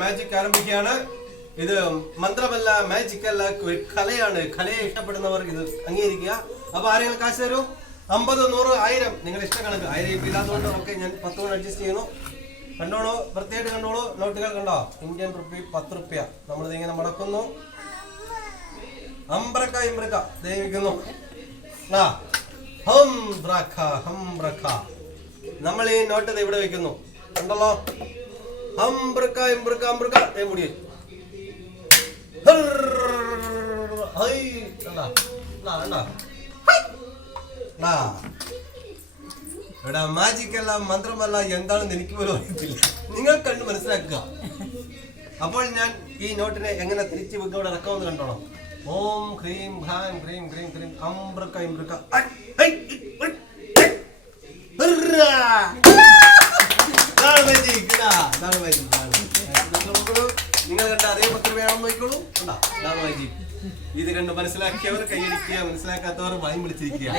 Magic ആരംഭിക്കുകയാണ്. ഇത് മന്ത്രമല്ല magic അല്ല കലയാണ്. കലയെ ഇഷ്ടപ്പെടുന്നവർ ഇത് അംഗീകരിക്കുക. അപ്പൊ ആരെങ്കിലും കാശ് തരൂ? അമ്പത് നൂറ് ആയിരം. നിങ്ങൾ ഇഷ്ട കണക്ക്. ആയിരം ഇപ്പൊ ഇല്ലാത്തതുകൊണ്ട് ഓക്കെ ഞാൻ പത്ത് കൊണ്ട് അഡ്ജസ്റ്റ് ചെയ്യുന്നു. കണ്ടോളൂ വൃത്തിയായിട്ട് കണ്ടോളൂ. നോട്ടുകൾ കണ്ടോ? ഇന്ത്യൻ റുപ്പി പത്ത് റുപ്യ. നമ്മൾ ഇങ്ങനെ മടക്കുന്നു. അമ്പ്രക്ക ഇമ്പ്രക്ക ഹംബ്രക്ക നമ്മൾ ഈ നോട്ട് ഇവിടെ വെക്കുന്നു. കണ്ടല്ലോ? അമ്പ്രക്ക ഇമ്പ്രക്ക അമ്പ്രക്ക ദേ മുടി. ഹൈ. കണ്ടാ? കണ്ടാ? കണ്ടാ? എടാ കണ്ടാ? ഇവിടെ മാജിക് അല്ല മന്ത്രമല്ല എന്താണെന്ന് എനിക്ക് പോലും അറിയത്തില്ല നിങ്ങൾ കണ്ട് മനസ്സിലാക്കുക അപ്പോൾ ഞാൻ ഈ നോട്ടിനെ എങ്ങനെ തിരിച്ചു ഇവിടെ ഇറക്കാമെന്ന് കണ്ടോളാം ഓം ഹ്രീം ഹ്രാം ഹ്രീം ഹ്രീം ഹ്രീം അമ്പ്രക്ക ഇമ്പ്രക്ക നിങ്ങൾ കണ്ട അതേ പത്രം വേണം നോക്കിക്കോളൂ. ഇതാണ് magic. ഇത് കണ്ട് മനസ്സിലാക്കിയവർ കൈയടിക്കുക മനസ്സിലാക്കാത്തവർ വായും പിടിച്ചിരിക്കുക.